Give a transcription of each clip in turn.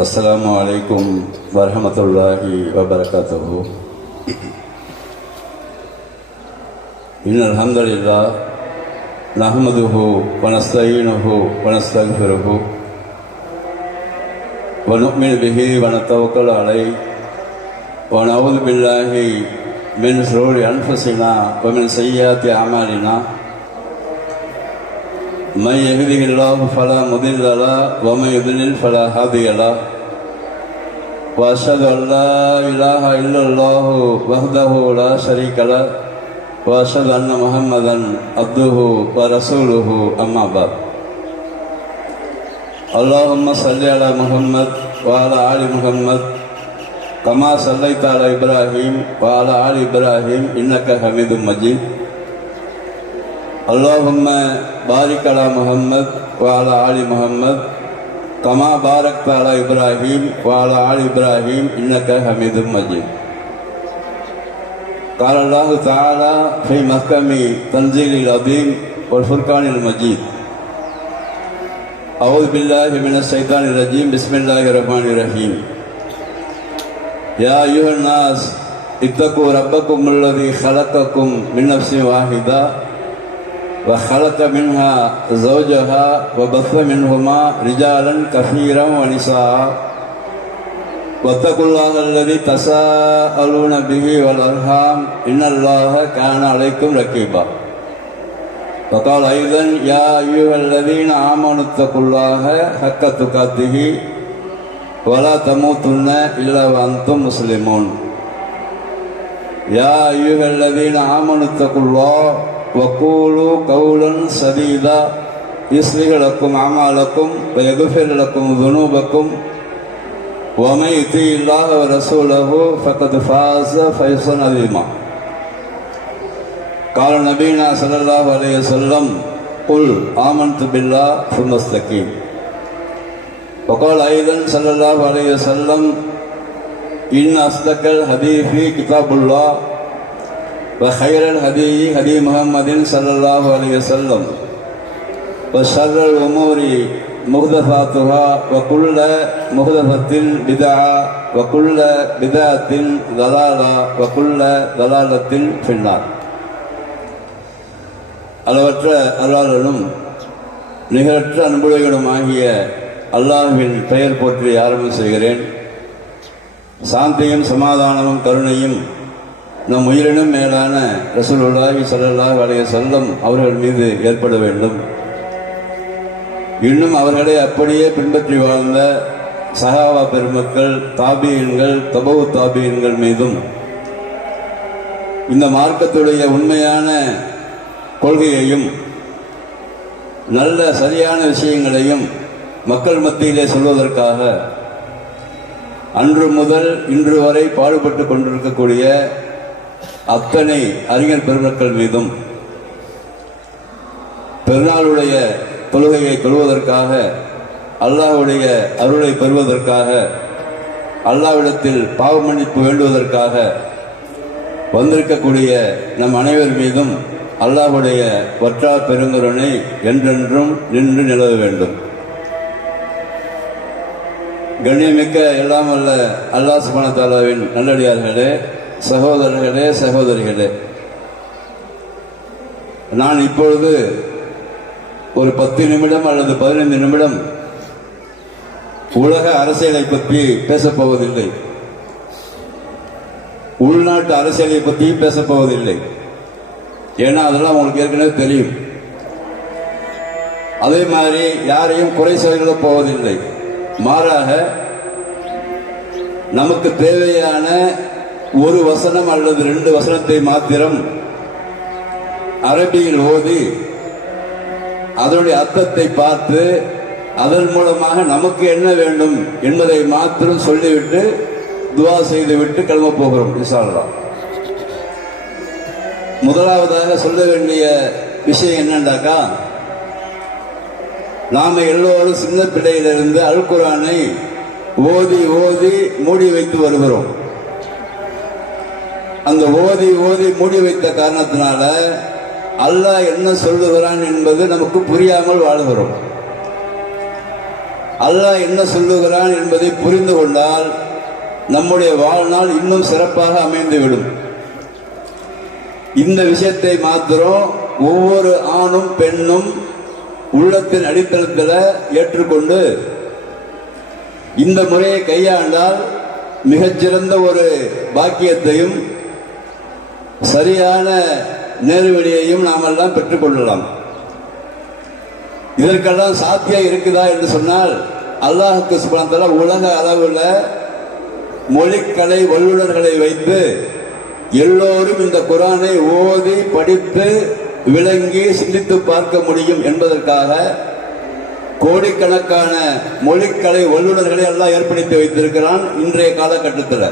अस्सलामु अलैकुम वरहमतुल्लाहि वबरकातुहू। इन्नल हम्दुलिल्लाह नहमदुहु व नस्तईनुहु व नस्तगफिरुहु व नु'मिनु बिही व नतवक्कलु अलैहि व नऊज़ु बिल्लाहि मिन शुरूरि अनफुसिना व मिन सय्यिआति अमालिना मन यहदिहिल्लाहु फला मुदिल्ल लहु व मन युद्लिल फला हादिय लहु व अशहदु अन ला इलाहा इल्लल्लाहु वहदहु ला शरीक लहु व अशहदु अन्न मुहम्मदन अब्दुहु व रसूलुहु अम्मा बाद। अल्लाहुम्मा सल्लि अला मुहम्मद व अला आलि मुहम्मद कमा सल्लैता अला इब्राहीम व अला आलि इब्राहीम इन्नका हमीदुम मजीद। अल्लाहुम्मा बारिक अला मुहम्मद व अला आलि मुहम्मद कमा बारकता अला इब्राहीम व अला आलि इब्राहीम इन्नका हमीदुम मजीद। क़ाल अल्लाहु तआला फ़ी महकमी तंज़ीलिल अज़ीम वल फ़ुरक़ानिल मजीद। अऊज़ु बिल्लाहि मिनश शैतानिर रजीम बिस्मिल्लाहिर रहमानिर रहीम। या अय्युहन नास इत्तक़ू रब्बकुमुल्लज़ी ख़लक़कुम मिन नफ़्सिन वाहिदा व खलक़ मिन्हा ज़ौजहा व बस्स मिन्हुमा रिजालन कसीरन व निसाअ वत्तक़ुल्लाह अल्लज़ी तसाअलून बिही वल अर्हाम इन्नल्लाह कान अलैकुम रक़ीबा। वक़ाल अय्ज़न या अय्युहल्लज़ीना आमनु इत्तक़ुल्लाह हक़्क़ तुक़ातिही व ला तमूतुन्ना इल्ला व अंतुम मुस्लिमून। या अय्युहल्लज़ीना आमनु इत्तक़ुल्लाह वक़ूलू कौलन सदीदा युस्लिह लकुम अमालकुम व यग़फिर लकुम ज़ुनूबकुम व मन युतिइल्लाह व रसूलहु फ़क़द फ़ाज़ फ़ौज़न अज़ीमा। क़ाल नबीना सल्लल्लाहु अलैहि वसल्लम क़ुल आमन्तु बिल्लाह सुम्मा इस्तक़ीम। वक़ाल अय्ज़न सल्लल्लाहु अलैहि वसल्लम इन्न अस्दक़ल हदीसी किताबुल्लाह व खैरल हदी हदी मुहम्मदिन सल्लल्लाहु अलैहि वसल्लम व शर्रल उमूरि मुहदसातुहा व कुल्ल मुहदसतिन बिदअ व कुल्ल बिदअतिन ज़लाला व कुल्ल ज़लालतिन फिन्नार। அளவற்ற அருளாளனும் நிகரற்ற அன்புடையவனும் ஆகிய அல்லாஹ்வின் பெயர் போற்றி ஆரம்பம் செய்கிறேன். சாந்தியும் சமாதானமும் கருணையும் நம் உயிரினும் மேலான ரசூலுல்லாஹி ஸல்லல்லாஹு அலைஹி வஸல்லம் அவர்கள் மீது ஏற்பட வேண்டும். இன்னும் அவர்களை அப்படியே பின்பற்றி வாழ்ந்த சஹாபா பெருமக்கள், தாபீன்கள், தபவு தாபீன்கள் மீதும் இந்த மார்க்கத்துடைய உண்மையான கொள்கையையும் நல்ல சரியான விஷயங்களையும் மக்கள் மத்தியிலே சொல்வதற்காக அன்று முதல் இன்று வரை பாடுபட்டு கொண்டிருக்கக்கூடிய அத்தனை அறிஞர் பெருமக்கள் மீதும் பெருநாளுடைய தொழுகையை தொழுவதற்காக, அல்லாஹ்வுடைய அருளை பெறுவதற்காக, அல்லாஹ்விடத்தில் பாவ மன்னிப்பு வேண்டுவதற்காக வந்திருக்கக்கூடிய நம் அனைவர் மீதும் அல்லாஹ்வுடைய வற்றா பெருங்கருணை என்றென்றும் நின்று நிலவ வேண்டும். கண்ணியமிக்க எல்லாம் வல்ல அல்லாஹ் சுப்ஹானஹு வ தஆலாவின் நல்லடியார்களே, சகோதரர்களே, சகோதரிகளே, நான் இப்பொழுது ஒரு 10 நிமிடம் அல்லது 15 நிமிடம் உலக அரசியலை பற்றி பேசப்போவதில்லை, உள்நாட்டு அரசியலை பற்றி பேசப்போவதில்லை. ஏன்னா அதெல்லாம் உங்களுக்கு ஏற்கனவே தெரியும். அதே மாதிரி யாரையும் குறை சொல்ல போவதில்லை. மாறாக நமக்கு தேவையான ஒரு வசனம் அல்லது 2 வசனத்தை மாத்திரம் அரபியில் ஓதி அதனுடைய அர்த்தத்தை பார்த்து அதன் மூலமாக நமக்கு என்ன வேண்டும் என்பதை மாத்திரம் சொல்லிவிட்டு துவா செய்துவிட்டு கிளம்ப போகிறோம் இன்ஷா அல்லாஹ். முதலாவதாக சொல்ல வேண்டிய விஷயம் என்னண்டாக்கா, நாம எல்லோரும் சின்ன பிள்ளையிலிருந்து அல் குர்ஆனை ஓதி ஓதி மூடி வைத்து வருகிறோம். அந்த ஓதி ஓதி மூடி வைத்த காரணத்தினால அல்லாஹ் என்ன சொல்லுகிறான் என்பது நமக்கு புரியாமல் வாழ்கிறோம். அல்லாஹ் என்ன சொல்லுகிறான் என்பதை புரிந்து கொண்டால் நம்முடைய வாழ்நாள் இன்னும் சிறப்பாக அமைந்துவிடும். இந்த விஷயத்தை மாத்திரம் ஒவ்வொரு ஆணும் பெண்ணும் உள்ளத்தின் அடித்தளத்தில் ஏற்றுக்கொண்டு இந்த முறையை கையாண்டால் மிகச்சிறந்த ஒரு பாக்கியத்தையும் சரியான நேர்வழியையும் நாம் எல்லாம் பெற்றுக்கொள்ளலாம். இதற்கெல்லாம் சாத்தியம் இருக்குதா என்று சொன்னால் அல்லாஹ்வுக்கு சுப்ஹானஹு வ தஆலா உலக அளவில் மொழிக்கலை வல்லுநர்களை வைத்து எல்லோரும் இந்த குர்ஆனை ஓதி படித்து விளங்கி சிந்தித்து பார்க்க முடியும் என்பதற்காக கோடிக்கணக்கான மொழிக்கலை வல்லுநர்களை எல்லாம் ஏற்படுத்தி வைத்திருக்கிறான். இன்றைய காலகட்டத்தில்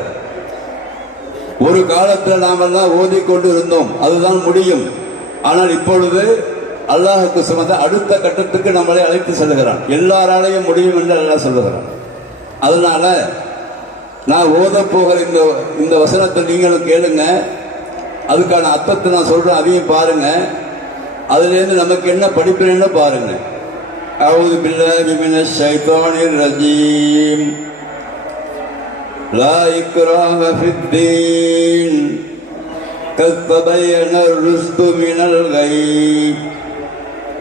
ஒரு காலத்தில் நாம் எல்லாம் ஓதிக்கொண்டு இருந்தோம், அதுதான் முடியும். ஆனால் இப்பொழுது அல்லாஹ்வுக்கு சுமந்த அடுத்த கட்டத்துக்கு நம்மளை அழைத்து செல்கிறான். எல்லாராலையும் முடியும் என்று அல்லாஹ் சொல்லுகிறான். அதனால நான் ஓத போகிற இந்த வசனத்தை நீங்களும் கேளுங்க, அதுக்கான அர்த்தத்தை நான் சொல்றேன், அதையும் பாருங்க. அதுல இருந்து நமக்கு என்ன படிப்பினு பாருங்க. அஊது பில்லாஹி மினஷ் ஷைத்தானிர் ரஜீம். லா இக்ராஹ ஃபித்தீன் கத் தபயன ருஷ்து மினல் கய்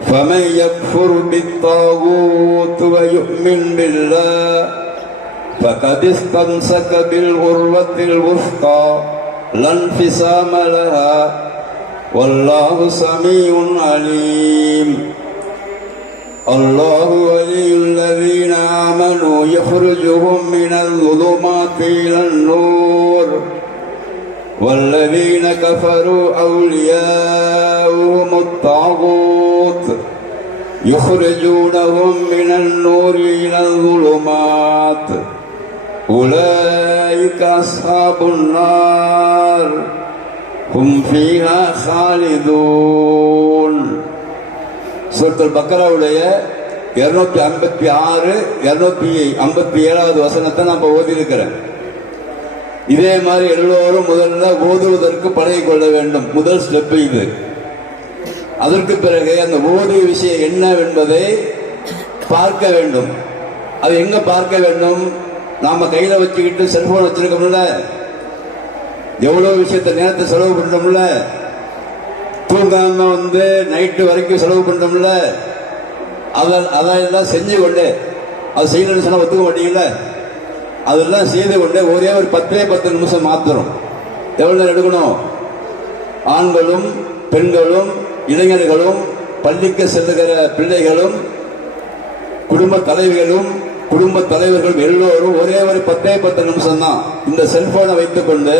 ஃபமன் யக்ஃபுர் பித்தாகூத் வ யு'மின் பில்லாஹ் فقد استمسك بالعروة الوثقى لا انفصام لها والله سميع عليم. الله ولي الذين آمنوا يخرجهم من الظلمات إلى النور والذين كفروا أولياؤهم الطاغوت يخرجونهم من النور إلى الظلمات أولئك أصحاب النار هم فيها خالدون. சூரத்துல் பக்கராவுடைய 256 257வது வசனத்தை நான் ஓதி இருக்கிறேன். இதே மாதிரி எல்லோரும் முதல்ல ஓதுவதற்கு பழகிக் கொள்ள வேண்டும். முதல் ஸ்டெப் இது. அதற்கு பிறகு அந்த ஓதிய விஷயம் என்ன என்பதை பார்க்க வேண்டும். அது எங்க பார்க்க வேண்டும்? நாம கையில வச்சுக்கிட்டு செல்போன் வச்சிருக்கோம்ல, எவ்வளவு விஷயத்த நேரத்தை செலவு பண்றோம்ல, தூங்காம நைட்டு வரைக்கும் செலவு பண்றோம்ல, அதெல்லாம் செஞ்சு கொண்டு அது செய்யணும்னு சொன்னா ஒத்துக்க மாட்டீங்கல்ல, அதெல்லாம் செய்து கொண்டு ஒரே ஒரு 10 நிமிஷம் மாத்திரம். எவ்வளவு நேரம் எடுக்கணும்? ஆண்களும் பெண்களும் இளைஞர்களும் பள்ளிக்கு செல்லுகிற பிள்ளைகளும் குடும்ப தலைவிகளும் குடும்ப தலைவர்களும் எல்லோரும் ஒரே ஒரு 10 நிமிஷம் தான் இந்த செல்போனை வைத்துக் கொண்டு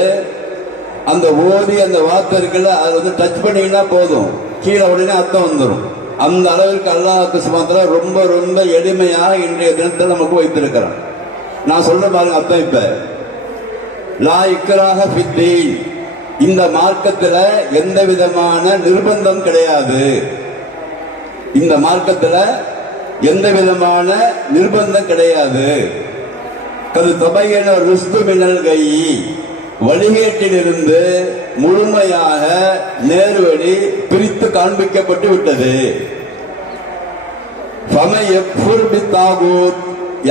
அந்த ஓதி அந்த வார்த்தை இருக்குல்ல, அதை டச் பண்ணீங்கன்னா போதும், கீழே உடனே அர்த்தம் வந்துடும். அந்த அளவிற்கு அல்லாஹ்வுக்கு சுப்ஹானஹு வ தஆலா ரொம்ப ரொம்ப எளிமையாக இன்றைய தினத்தில் நமக்கு வைத்திருக்கிறான். நான் சொல்ற பாருங்க அர்த்தம். இப்ப லா இக்ராஹ ஃபித்தீன், இந்த மார்க்கத்துல எந்த விதமான நிர்பந்தம் கிடையாது. இந்த மார்க்கத்துல எந்த விதமான நிர்பந்தம் கிடையாது. கது தபையன ருஷ்து மினல் கை, வழிகேட்டிலிருந்து முழுமையாக நேர்வழி பிரித்து காண்பிக்கப்பட்டு விட்டது. ஃபமன் யக்ஃபுர் பித்தாகூத்,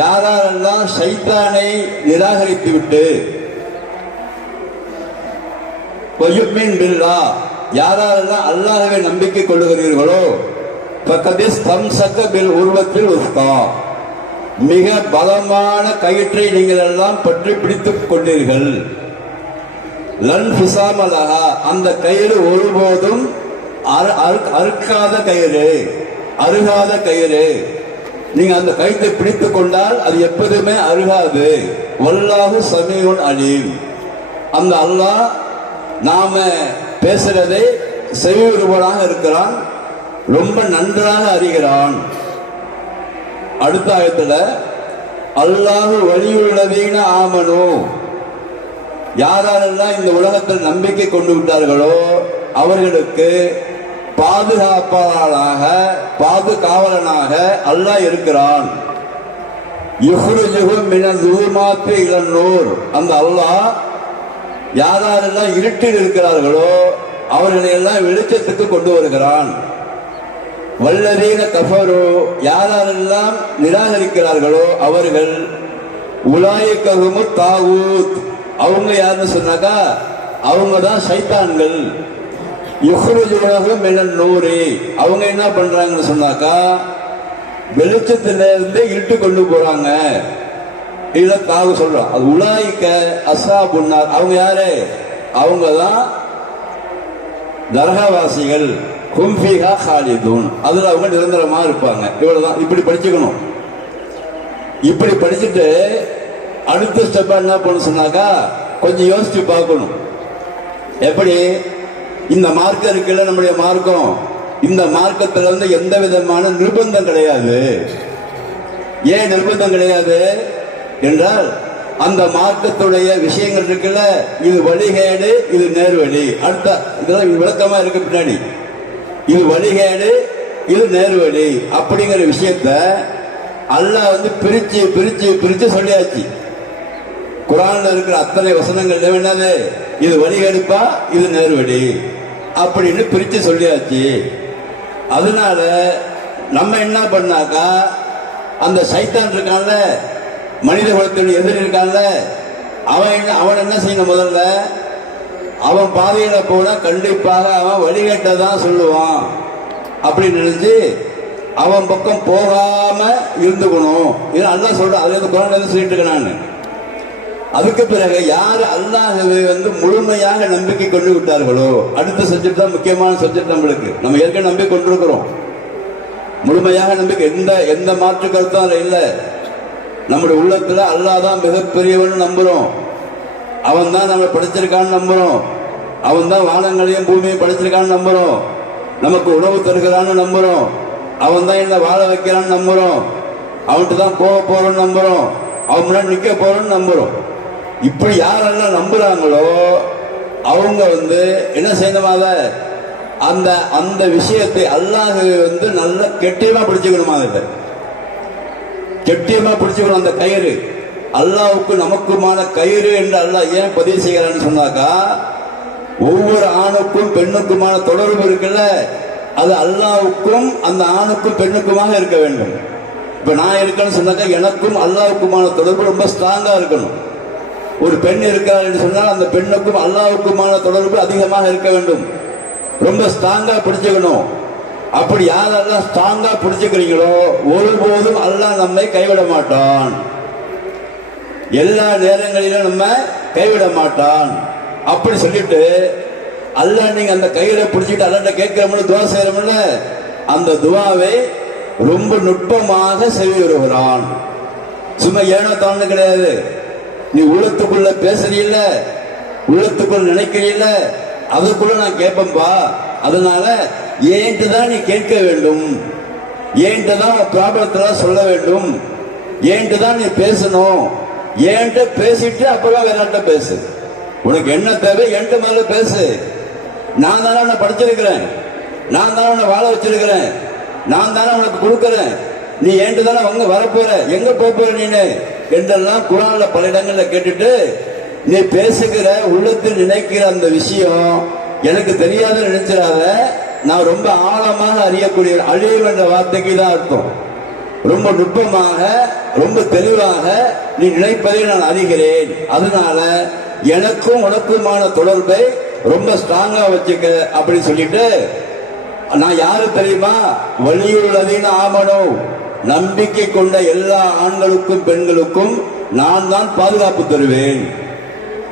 யாரெல்லாம் ஷைத்தானை நிராகரித்து விட்டு வயுமின் பில்லாஹ், யாரெல்லாம் அல்லாஹ்வை நம்பிக்கை கொள்ளுகிறீர்களோ ஃபகத் இஸ்தம்ஸக பில் உர்வத்தில் உஸ்கா, மிக பலமான கயிற்றை நீங்கள் எல்லாம் பற்றி பிடித்துக் கொண்டீர்கள். லன் ஃபிஸாம லஹா, அந்த கயிறு ஒருபோதும் அறுக்காத கயிறு, அருகாத கயிறு. நீங்க அந்த கயிற்றை பிடித்துக் கொண்டால் அது எப்போதுமே அருகாது. வல்லாஹு சமீஉன் அலீம், அந்த அல்லாஹ் நாம பேசுறதை செவியுறுவனாக இருக்கிறான், ரொம்ப நன்றாக அறிகிறான். அடுத்த ஆயத்துல அல்லாஹு வலியுள்ளதீன ஆமனு, யாரெல்லாம் இந்த உலகத்தில் நம்பிக்கை கொண்டு விட்டார்களோ அவர்களுக்கு பாதுகாப்பாளனாக பாதுகாவலனாக அல்லாஹ் இருக்கிறான். யுஹ்ரிஜுஹும் மினல் ஸுலுமாத்தி இலன் நூர், அந்த அல்லாஹ் யாரெல்லாம் இருட்டில் இருக்கிறார்களோ அவர்களை எல்லாம் வெளிச்சத்துக்கு கொண்டு வருகிறான். வல்லதீன கஃபரு, யாரெல்லாம் நிராகரிக்கிறார்களோ அவர்கள் உலாயிக்கஹுமு தாவூத், அவங்க யாருன்னு சொன்னாக்கா அவங்க தான் சைத்தான்கள். யுஹ்ருஜுனஹும் மினன் நூரி, அவங்க என்ன பண்றாங்கன்னு சொன்னாக்கா வெளிச்சத்திலிருந்து இருட்டு கொண்டு போறாங்க. இதுல தாவு சொல்றோம். அது உலாயிக்க அஸ்ஹாபுன்னார், அவங்க யாரு? அவங்க தான் நரகவாசிகள். ஹும் ஃபீஹா காலிதூன், அதுல அவங்க நிரந்தரமா இருப்பாங்க. இவ்வளவுதான். இப்படி படிச்சுக்கணும். இப்படி படிச்சுட்டு அடுத்த ஸ்டெப் என்ன பண்ண சொன்னாக்கா கொஞ்சம் யோசிச்சு பார்க்கணும். எப்படி இந்த மார்க்கம் இருக்குல்ல, நம்முடைய மார்க்கம், இந்த மார்க்கத்துல வந்து எந்த விதமான நிர்பந்தம் கிடையாது. ஏன் நிர்பந்தம் கிடையாது என்றால் அந்த மார்க்கத்துடைய விஷயங்கள் இருக்குல்ல, இது வழிகேடு, இது நேர்வழி. அடுத்த இதெல்லாம் விளக்கமா இருக்கு பின்னாடி. இது வழிகேடு, இது நேர்வழி அப்படிங்கிற விஷயத்த அல்லாஹ் வந்து பிரிச்சு பிரிச்சு பிரிச்சு சொல்லியாச்சு. குர்ஆன்ல இருக்கிற அத்தனை வசனங்கள் என்னது? இது வழிகேடுப்பா, இது நேர்வழி அப்படின்னு பிரிச்சு சொல்லியாச்சு. அதனால நம்ம என்ன பண்ணாக்கா அந்த சைத்தான் இருக்கான்ல, மனித குலத்தின் எதிரி இருக்கான்ல, அவன் என்ன செய்யணும்? முதல்ல அவன் பாதையில போனா கண்டிப்பாக அவன் வழிகேட்டதான் சொல்லுவான் அப்படின்னு நினைச்சு அவன் பக்கம் போகாம இருந்துக்கணும். இது அல்லாஹ் சொல்றான். அது குர்ஆன்ல சொல்லிட்டு இருக்கேன் நான். அதுக்கு பிறகு யாரு அல்லாஹ்வை வந்து முழுமையாக நம்பிக்கை கொண்டு விட்டார்களோ, அடுத்த சப்ஜெக்ட் தான் முக்கியமான சப்ஜெக்ட் நம்மளுக்கு. நம்ம ஏற்கனவே நம்பி கொண்டிருக்கிறோம். முழுமையாக நம்பிக்கை, எந்த மாற்று கருத்தும் அதுல இல்லை. நம்முடைய உள்ளத்துல அல்லாஹ் தான் மிகப்பெரியவன் நம்புறோம். அவன் தான் நம்மளை படைச்சிருக்கான்னு நம்புறோம். அவன் தான் வானங்களையும் பூமியையும் படைச்சிருக்கான்னு நம்புறோம். நமக்கு உணவு தருகிறான்னு நம்புறோம். அவன் தான் என்ன வாழ வைக்கிறான்னு நம்புறோம். அவன்கிட்ட தான் போக போறோம்னு நம்புறோம். அவன் முன்னாடி நிக்க போறோம்னு நம்புறோம். இப்படி யாரெல்லாம் நம்புறாங்களோ அவங்க வந்து என்ன செய்யணுமாத அந்த அந்த விஷயத்தை அல்லாஹ் வந்து நல்லா கெட்டியமா பிடிச்சுக்கணுமா, அதை கெட்டியமா பிடிச்சுக்கணும். அந்த கயிறு அல்லாஹ்வுக்கு நமக்குமான கயிறு என்று அல்லாஹ் ஏன் பதிவு செய்கிறான்னு சொன்னாக்கா, ஒவ்வொரு ஆணுக்கும் பெண்ணுக்குமான தொடர்பு இருக்குல்ல, அது அல்லாஹ்வுக்கும் அந்த ஆணுக்கும் பெண்ணுக்குமாக இருக்க வேண்டும். இப்ப நான் இருக்கேன்னு சொன்னாக்கா எனக்கும் அல்லாஹ்வுக்குமான தொடர்பு ரொம்ப ஸ்ட்ராங்கா இருக்கணும். ஒரு பெண் இருக்கிறார் என்று சொன்னால் அந்த பெண்ணுக்கும் அல்லாஹ்வுக்குமான தொடர்பு அதிகமாக இருக்க வேண்டும். ரொம்ப ஸ்ட்ராங்கா பிடிச்சுக்கணும். அப்படி யாரெல்லாம் ஸ்ட்ராங்கா பிடிச்சுக்கிறீங்களோ ஒருபோதும் அல்லாஹ் நம்மை கைவிட மாட்டான். எல்லா நேரங்களிலும் நம்ம கைவிட மாட்டான். அப்படி சொல்லிட்டு அல்லாஹ் நீங்க அந்த கையில பிடிச்சிட்டு அல்லாஹ்ட்ட கேட்கிறோம்னு துவா செய்யறோம்ல, அந்த துவாவை ரொம்ப நுட்பமாக செய்து வருகிறான். சும்மா ஏனோ தானு கிடையாது. நீ உள்ளத்துக்குள்ள பேசுறீல்ல, உள்ளத்துக்குள்ள நினைக்கிறீல்ல, அதுக்குள்ள நான் கேட்பேன்பா. அதனால ஏன்ட்டு தான் நீ கேட்க வேண்டும், ஏன்ட்டு தான் ப்ராப்ளத்தெல்லாம் சொல்ல வேண்டும், ஏன்ட்டு தான் நீ பேசணும், ஏன்ட்டு பேசிட்டு அப்பதான் வேறாட்ட பேசு. உனக்கு என்ன தேவை என்கிட்ட மேல பேசு. நான் தானே உன்னை படிச்சிருக்கிறேன், நான் தானே உன்னை வாழ வச்சிருக்கிறேன், நான் தானே உனக்கு கொடுக்கிறேன். நீ என்கிட்ட தானே அவங்க வரப்போற, எங்க போற நீனு என்றெல்லாம் குர்ஆன்ல பல இடங்கள்ல கேட்டுட்டு நீ பேசுகிற உள்ளத்தில் நினைக்கிற அந்த விஷயம் எனக்கு தெரியாத நினைச்சிடாத. நான் ரொம்ப ஆழமாக அறியக்கூடிய அழிவு என்ற வார்த்தைக்கு தான் அர்த்தம். ரொம்ப நுட்பமாக ரொம்ப தெளிவாக நீ நினைப்பதை நான் அறிகிறேன். அதனால எனக்கும் உனக்குமான தொடர்பை ரொம்ப ஸ்ட்ராங்கா வச்சுக்க அப்படின்னு சொல்லிட்டு, நான் யாரு தெரியுமா? வலியுள்ளதின் ஆமனோ, நம்பிக்கை கொண்ட எல்லா ஆண்களுக்கும் பெண்களுக்கும் நான் தான் பாதுகாப்பு தருவேன்.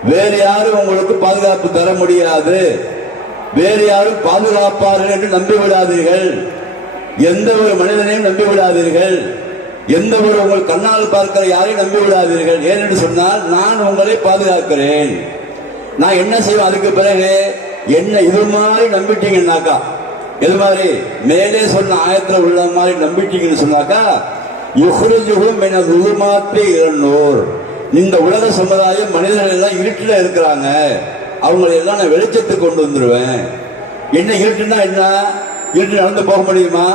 வேறு யாரும் உங்களுக்கு பாதுகாப்பு தர முடியாது. வேறு யாரும் பாதுகாப்பார்கள் என்று நம்பி விடாதீர்கள். எந்த ஒரு மனிதனையும் நம்பி விடாதீர்கள். எந்த ஒரு உங்கள் கண்ணால் பார்க்கிற யாரையும் நம்பி விடாதீர்கள். ஏனென்று சொன்னால் நான் உங்களை பாதுகாக்கிறேன். நான் என்ன செய்வேன்? அதுக்கு பிறகு என்ன இது மாதிரி நம்பிட்டீங்கன்னாக்கா, இது மாதிரி மேலே சொன்ன ஆயத்துல உள்ள மாதிரி நம்பிட்டீங்கன்னு சொன்னாக்கா, யுஹ்ரிஜுஹும் மின ஸுலுமாத்தி இலன்-நூர், இந்த உலக சமுதாயம் மனிதர்கள் எல்லாம் இருட்டில இருக்கிறாங்க, அவங்களை எல்லாம் நான் வெளிச்சத்துக்கு கொண்டு வந்துருவேன். என்ன இருட்டுன்னா என்ன? இருட்டு நடந்து போக முடியுமா?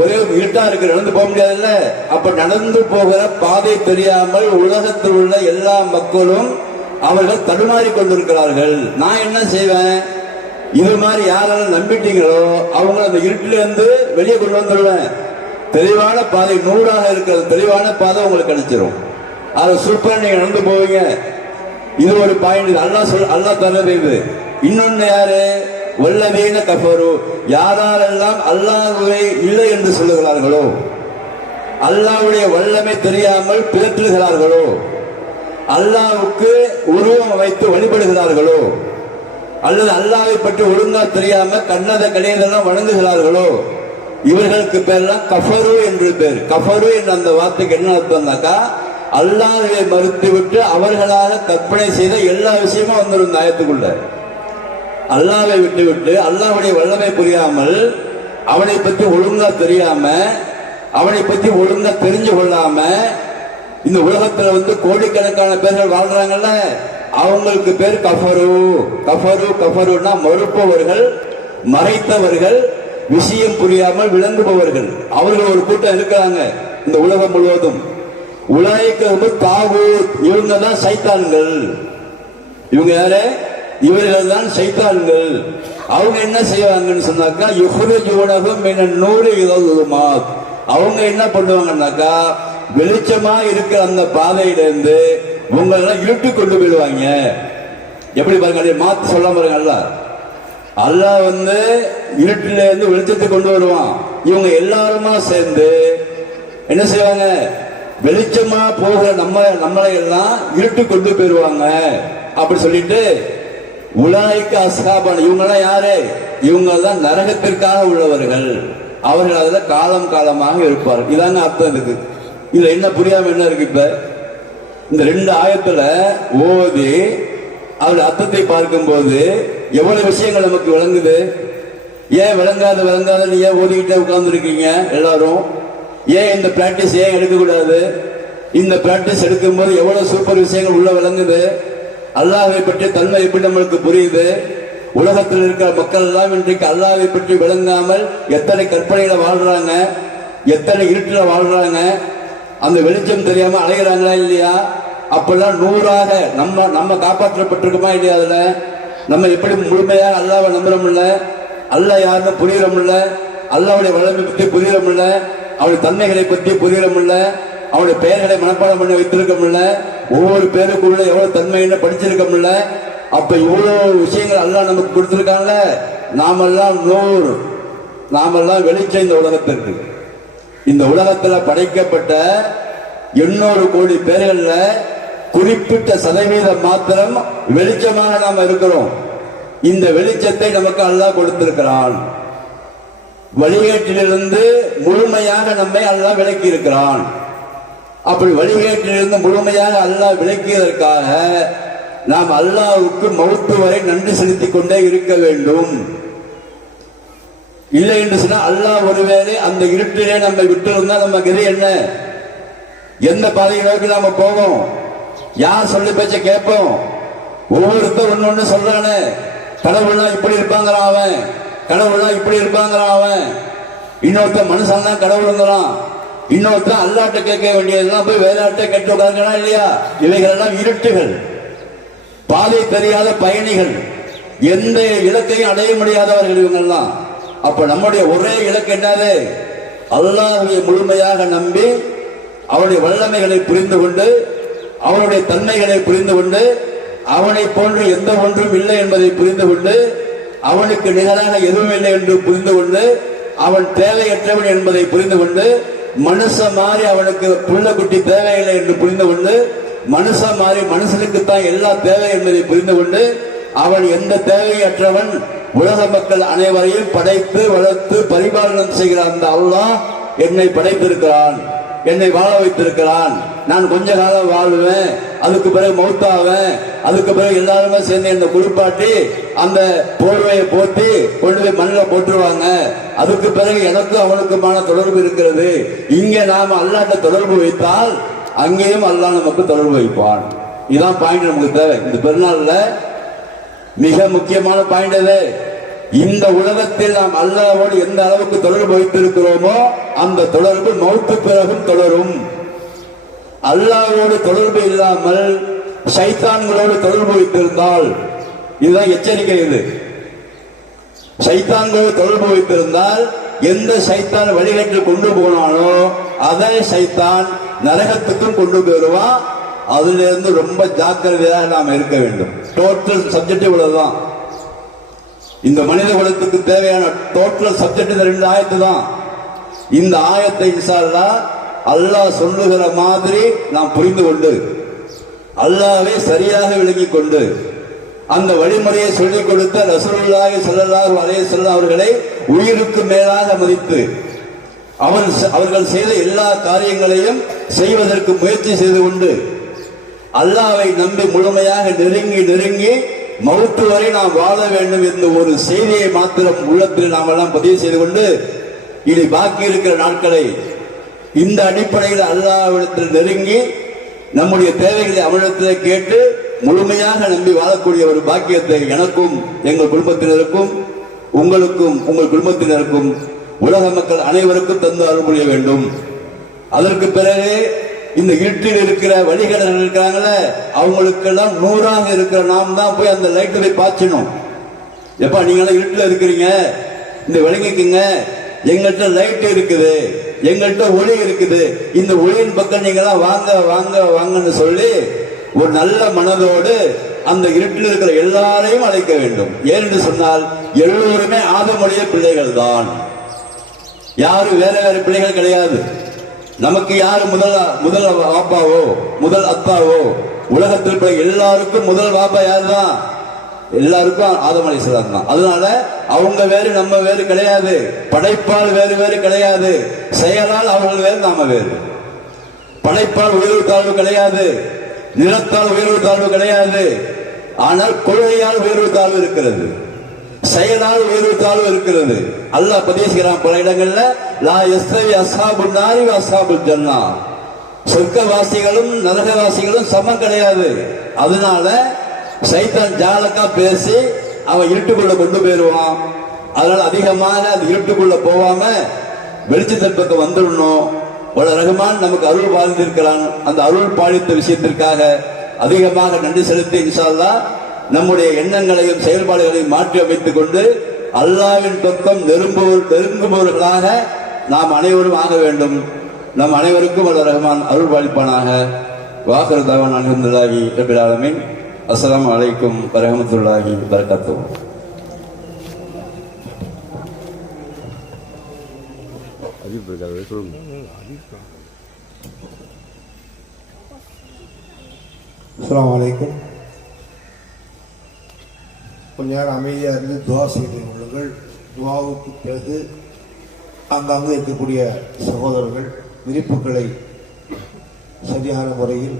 ஒரே இருட்டா இருக்கு, நடந்து போக முடியாதுல்ல. அப்ப நடந்து போகிற பாதை தெரியாமல் உலகத்தில் உள்ள எல்லா மக்களும் அவர்கள் தடுமாறி கொண்டிருக்கிறார்கள். நான் என்ன செய்வேன்? இது மாதிரி யாரெல்லாம் நம்பிட்டீங்களோ அவங்க அந்த இருட்டில இருந்து வெளியே கொண்டு வந்துடுவேன். தெளிவான பாதை, நூறாக இருக்கிற தெளிவான பாதை உங்களுக்கு கிடைச்சிரும். அதை சூப்பரா நீங்க நடந்து போவீங்க. இது ஒரு பாயிண்ட். அல்லாஹ் தர்றது இது. இன்னொன்னு யாரு? வல்லதீன கஃபரு, யாரெல்லாம் அல்லாஹ்வை இல்லை என்று சொல்லுகிறார்களோ, அல்லாஹ்வுடைய வல்லமை தெரியாமல் பிதற்றுகிறார்களோ, அல்லாஹ்வுக்கு உருவம் வைத்து வழிபடுகிறார்களோ, அல்லது அல்லாஹ்வை பற்றி ஒழுங்கா தெரியாம கண்ணத கடையெல்லாம் வணங்குகிறார்களோ, இவர்களுக்கு பேர்லாம் கஃபரு என்று பேர். கஃபரு என்ற அந்த வார்த்தைக்கு என்ன அர்த்தம்னாக்கா, அல்லாஹ்வை மறுத்துவிட்டு அவர்களாக கற்பனை செய்த எல்லா விஷயமும் வந்துடும் இந்த ஆயத்துக்குள்ள. அல்லாஹ்வை விட்டுவிட்டு அல்லாஹ்வுடைய வல்லமை புரியாமல், அவனை பற்றி ஒழுங்கா தெரியாம, அவனை பற்றி ஒழுங்கா தெரிஞ்சு கொள்ளாம இந்த உலகத்துல கோடிக்கணக்கான பேர்கள் வாழ்றாங்கல்ல, அவங்களுக்கு பேர் கஃபரு. கஃபரு கஃபருன்னா மறுப்பவர்கள், மறைத்தவர்கள், விஷயம் புரியாமல் விளங்குபவர்கள். அவர்கள் ஒரு கூட்டம் இருக்கிறாங்க இந்த உலகம் முழுவதும். உலகைக்கு தாகூத், இவங்க தான் சைத்தான்கள். இவங்க யாரு? இவர்கள் தான் சைத்தான்கள். அவங்க என்ன செய்வாங்கன்னு சொன்னாக்கா, யுஹ்ரிஜூனஹும் மினன் நூரி இலல் ஸுலுமாத், அவங்க என்ன பண்ணுவாங்கன்னாக்கா, வெளிச்சமா இருக்கிற அந்த பாதையிலிருந்து உங்களெல்லாம் இருட்டு கொண்டு போயிடுவாங்க. எப்படி பாருங்க, மாத்து சொல்லாம பாருங்க. அல்லாஹ் இருட்டில இருந்து வெளிச்சத்தை கொண்டு வருவான். இவங்க எல்லாருமா சேர்ந்து என்ன செய்வாங்க? வெளிச்சமா போகிற நம்மளை எல்லாம் இருட்டு கொண்டு போயிடுவாங்க. அப்படி சொல்லிட்டு உலாய்க்கு அஸ்ஹாபான், இவங்கெல்லாம் யாரு? இவங்க தான் நரகத்திற்காக உள்ளவர்கள். அவர்கள் அதுல காலம் காலமாக இருப்பார்கள். இதாங்க அர்த்தம் இருக்கு. இதுல என்ன புரியாம என்ன இருக்கு? இப்ப இந்த 2 ஆயத்துல ஓதி அவருடைய அர்த்தத்தை பார்க்கும் போது எவ்வளவு விஷயங்கள் நமக்கு விளங்குது. ஏன் விளங்காதுன்னு ஏன் ஓதிக்கிட்டே உட்கார்ந்து இருக்கீங்க எல்லாரும்? ஏன் இந்த பிராக்டிஸ் ஏன் எடுக்கக்கூடாது? இந்த பிராக்டிஸ் எடுக்கும் போது எவ்வளவு சூப்பர் விஷயங்கள் உள்ள விளங்குது. அல்லாஹ்வை பற்றி தன்மை எப்படி நம்மளுக்கு புரியுது. உலகத்தில் இருக்கிற மக்கள் எல்லாம் இன்றைக்கு அல்லாஹ்வை பற்றி விளங்காமல் எத்தனை கற்பனைகளை வாழ்றாங்க, எத்தனை இருட்டுல வாழ்றாங்க, அந்த வெளிச்சம் தெரியாம அலைகிறாங்களா இல்லையா? அப்பெல்லாம் நூறாக நம்ம காப்பாற்றப்பட்டிருக்குமா இல்லையா? அதுல நம்ம எப்படி முழுமையாக அல்லாஹ்வை நம்புறோம்ல, அல்லாஹ் யாருன்னு புரியுறோம்ல, அல்லாஹ்வுடைய வல்லமை பற்றி புரியுறோம்ல, அவருடைய தன்மைகளை பற்றி புரியுறோம்ல, அவருடைய பெயர்களை மனப்பாடம் பண்ணி வைத்திருக்கோம்ல, ஒவ்வொரு பேருக்குள்ள எவ்வளவு தன்மைன்னு படிச்சிருக்கோம்ல. அப்ப இவ்வளவு விஷயங்கள் அல்லாஹ் நமக்கு கொடுத்திருக்காங்க. நாமெல்லாம் நூறு, நாமெல்லாம் வெளிச்சம் இந்த உலகத்திற்கு. இந்த உலகத்துல படைக்கப்பட்ட 800 கோடி பேர்கள்ல குறிப்பிட்ட சதவீதம் மாத்திரம் வெளிச்சமாக நாம் இருக்கிறோம். இந்த வெளிச்சத்தை நமக்கு அல்லாஹ் கொடுத்திருக்கிறான். வழிகேட்டிலிருந்து முழுமையாக நம்மை அல்லாஹ் விலக்கி இருக்கிறான். அப்படி வழிகேட்டிலிருந்து முழுமையாக அல்லாஹ் விலக்கியதற்காக நாம் அல்லாஹ்வுக்கு மௌத்து வரை நன்றி செலுத்திக் கொண்டே இருக்க வேண்டும். இல்லை என்று சொன்னால் அல்லாஹ் ஒருவேளை அந்த இருட்டிலே நம்மை விட்டிருந்தா நம்ம கதி என்ன? எந்த பாதையை நோக்கி நாம போவோம்? யார் சொல்லி பேச்ச கேட்போம்? ஒவ்வொருத்தர் ஒன்னு சொல்றானே, கடவுள்னா இப்படி இருப்பாங்கிற அவன், கடவுள்னா இப்படி இருப்பாங்கிற அவன், இன்னொருத்த மனுஷன் தான் கடவுளுங்கிறான், இன்னொருத்தன் அல்லாட்ட கேட்க வேண்டியதெல்லாம் போய் வேலாட்ட கேட்டு உட்கார்றானா இல்லையா? இவைகள் எல்லாம் இருட்டுகள், பாதை தெரியாத பயணிகள், எந்த இலக்கையும் அடைய முடியாதவர்கள் இவங்கெல்லாம். அப்ப நம்முடைய ஒரே இலக்கு என்னது? அல்லாஹ்வை முழுமையாக நம்பி அவனுடைய வல்லமைகளை புரிந்து கொண்டு, அவனுடைய தன்மைகளை புரிந்து கொண்டு, அவனை போன்று எந்த ஒன்றும் இல்லை என்பதை புரிந்து கொண்டு, அவனுக்கு நிகராக எதுவும் இல்லை என்று புரிந்து கொண்டு, அவன் தேவையற்றவன் என்பதை புரிந்து கொண்டு, மனுஷ மாறி அவனுக்கு புள்ள குட்டி தேவையில்லை என்று புரிந்து கொண்டு, மனுஷ மாறி மனுஷனுக்குத்தான் எல்லா தேவை என்பதை புரிந்து கொண்டு, அவன் எந்த தேவையற்றவன், உலக மக்கள் அனைவரையும் படைத்து வளர்த்து பரிபாலனம் செய்கிற அந்த அல்லாஹ் என்னை படைத்திருக்கிறான், என்னை வாழ வைத்திருக்கிறான். நான் கொஞ்ச காலம் வாழ்வேன், அதுக்கு பிறகு மௌத்தாவேன், அதுக்கு பிறகு எல்லாருமே சேர்ந்து என்னை குளிப்பாட்டி அந்த போர்வையை போட்டி கொண்டு போய் மண்ணில் போட்டுருவாங்க. அதுக்கு பிறகு எனக்கும் அவனுக்குமான தொடர்பு இருக்கிறது. இங்கே நாம அல்லாட்ட தொடர்பு வைத்தால் அங்கேயும் அல்லாஹ் நமக்கு தொடர்பு வைப்பான். இதுதான் பாயிண்ட் நமக்கு தேவை. இந்த பெருநாள்ல மிக முக்கியமான பாயிண்ட் அது. இந்த உலகத்தில் நாம் அல்லாஹ்வோடு எந்த அளவுக்கு தொடர்பு வைத்திருக்கிறோமோ அந்த தொடர்பு மௌத்து பிறகும் தொடரும். அல்லாஹ்வோடு தொடர்பு இல்லாமல் சைத்தான்களோடு தொடர்பு வைத்திருந்தால், இதுதான் எச்சரிக்கை. இது சைத்தான்களோடு தொடர்பு வைத்திருந்தால் எந்த சைத்தான் வழிகட்டு கொண்டு போனானோ அதை சைத்தான் நரகத்துக்கும் கொண்டு போயிருவான். அதிலிருந்து ரொம்ப ஜாக்கிரதையாக நாம் இருக்க வேண்டும். டோட்டல் சப்ஜெக்ட் இவ்வளவுதான். இந்த மனித குலத்துக்கு தேவையான டோட்டல் சப்ஜெக்ட் இந்த 2 ஆயத்து தான். இந்த ஆயத்தை இன்ஷா அல்லாஹ் அல்லாஹ் சொல்லுகிற மாதிரி நாம் புரிந்து கொண்டு அல்லாஹ்வை சரியாக விளங்கிக் கொண்டு அந்த வழிமுறையை சொல்லிக் கொடுத்த ரசூலுல்லாஹி ஸல்லல்லாஹு அலைஹி வஸல்லம் அவர்களை உயிருக்கு மேலாக மதித்து அவர்கள் செய்த எல்லா காரியங்களையும் செய்வதற்கு முயற்சி செய்து கொண்டு அல்லாஹ்வை நம்பி முழுமையாக நெருங்கி மவுத்து வரை நாம் வாழ வேண்டும் என்ற ஒரு செய்தியை மாத்திரம் உள்ளத்தில் நாம் எல்லாம் பதிவு செய்து கொண்டு இனி பாக்கி இருக்கிற நாட்களை இந்த அடிப்படையில் அல்லாஹ்விடத்தில் நெருங்கி நம்முடைய தேவைகளை அவனிடத்தில் கேட்டு முழுமையாக நம்பி வாழக்கூடிய ஒரு பாக்கியத்தை எனக்கும் எங்கள் குடும்பத்தினருக்கும் உங்களுக்கும் உங்கள் குடும்பத்தினருக்கும் உலக மக்கள் அனைவருக்கும் தந்து அருள் புரிய வேண்டும். அதற்கு பிறகு இந்த இருட்டில் இருக்கிற வழிகடர்கள் இருக்கிறாங்களே அவங்களுக்கெல்லாம் 100ஆக இருக்கிற நாம் தான் போய் அந்த லைட்டை போய் பாய்ச்சணும். எப்பா நீங்களாம் இருட்டில் இருக்கிறீங்க, இந்த விளங்கிக்குங்க, எங்கள்கிட்ட லைட் இருக்குது, எங்கள்கிட்ட ஒளி இருக்குது, இந்த ஒளியின் பக்கம் நீங்களாம் வாங்க வாங்க வாங்கன்னு சொல்லி ஒரு நல்ல மனதோடு அந்த இருட்டில் இருக்கிற எல்லாரையும் அழைக்க வேண்டும். ஏனென்று சொன்னால் எல்லோருமே ஆதமுடைய பிள்ளைகள் தான். யாரும் வேற வேற பிள்ளைகள் கிடையாது. நமக்கு யாரு முதல் வாப்பாவோ முதல் அத்தாவோ உலகத்தில் எல்லாருக்கும் முதல் வாப்பா யாரு தான்? எல்லாருக்கும் ஆதம் அலைஹிஸ்ஸலாம் தான். அதனால அவங்க வேறு நம்ம வேறு கிடையாது. படைப்பால் வேறு வேறு கிடையாது. செயலால் அவர்கள் வேறு நாம வேறு. படைப்பால் உயர்வு தாழ்வு கிடையாது, நிறத்தால் உயர்வு தாழ்வு கிடையாது. ஆனால் கொள்கையால் உயர்வு தாழ்வு இருக்கிறது, செயலால் உயர்வு தாழ்வு இருக்கிறது. அல்லாஹ் பதிவு செய்கிறான் பல இடங்கள்ல, லா யஸ்தவி அஸ்ஹாபுன் நாரி வ அஸ்ஹாபுல் ஜன்னah, சொர்க்கவாசிகளும் நரகவாசிகளும் சமம் கிடையாது. அதனால சைத்தான் ஜாலக்கா பேசி அவன் இருட்டுக்குள்ள கொண்டு போயிருவான். அதனால அதிகமாக அந்த இருட்டுக்குள்ள போகாம வெளிச்சத்திற்கு வந்துடணும். ரஹ்மான் நமக்கு அருள் பாலித்திருக்கிறான். அந்த அருள் பாலித்த விஷயத்திற்காக அதிகமாக நன்றி செலுத்தி இன்ஷா அல்லாஹ் நம்முடைய எண்ணங்களையும் செயல்பாடுகளையும் மாற்றி அமைத்துக் கொண்டு அல்லாஹ்வின் பக்கம் நெருங்குபவர்களாக நாம் அனைவரும் ஆக வேண்டும். நம் அனைவருக்கும் ரஹ்மான் அருள் பாலிப்பானாக. வாஹிரு தஅவானா அல்ஹம்துலில்லாஹி ரப்பில் ஆலமீன். அஸ்ஸலாமு அலைக்கும் வரஹ்மத்துல்லாஹி வபரகாத்துஹு. அஸ்ஸலாமு அலைக்கும். கொஞ்ச நேரம் அமைதியாக இருந்து துவா செய்து கொள்ளுங்கள். துவாவுக்கு பிறகு அங்கங்கே இருக்கக்கூடிய சகோதரர்கள் விரிப்புகளை சரியான முறையில்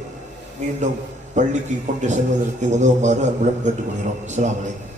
மீண்டும் பள்ளிக்கு கொண்டு செல்வதற்கு உதவுமாறு அன்புடன் கேட்டுக்கொள்கிறோம். அஸ்ஸலாமு அலைக்கும்.